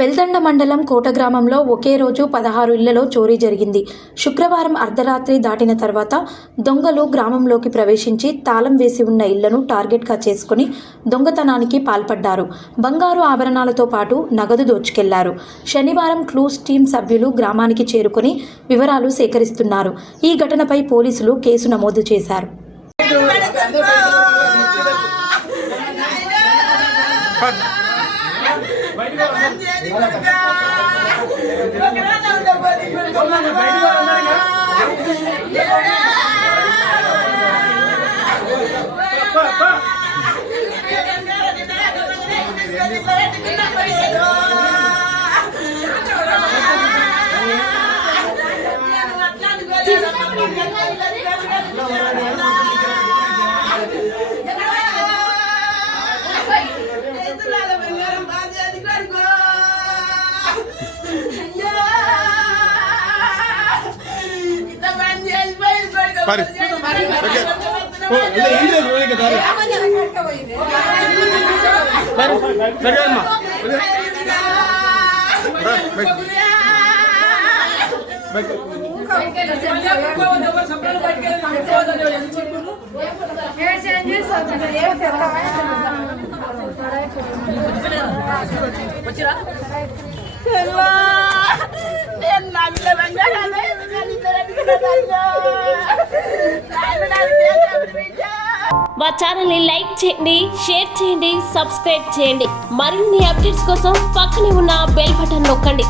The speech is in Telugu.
వెల్దండ మండలం కోట గ్రామంలో ఒకే రోజు 16 ఇళ్లలో చోరీ జరిగింది. శుక్రవారం అర్ధరాత్రి దాటిన తర్వాత దొంగలు గ్రామంలోకి ప్రవేశించి తాళం వేసి ఉన్న ఇళ్లను టార్గెట్గా చేసుకుని దొంగతనానికి పాల్పడ్డారు. బంగారు ఆభరణాలతో పాటు నగదు దోచుకెళ్లారు. శనివారం క్లూస్ టీం సభ్యులు గ్రామానికి చేరుకుని వివరాలు సేకరిస్తున్నారు. ఈ ఘటనపై పోలీసులు కేసు నమోదు చేశారు. Pare. Oh, ini boleh kita tarik. Baru, baru ma. మా ఛానల్ని లైక్ చేయండి, షేర్ చేయండి, సబ్స్క్రైబ్ చేయండి. మరిన్ని అప్డేట్స్ కోసం పక్కనే ఉన్న బెల్ బటన్ నొక్కండి.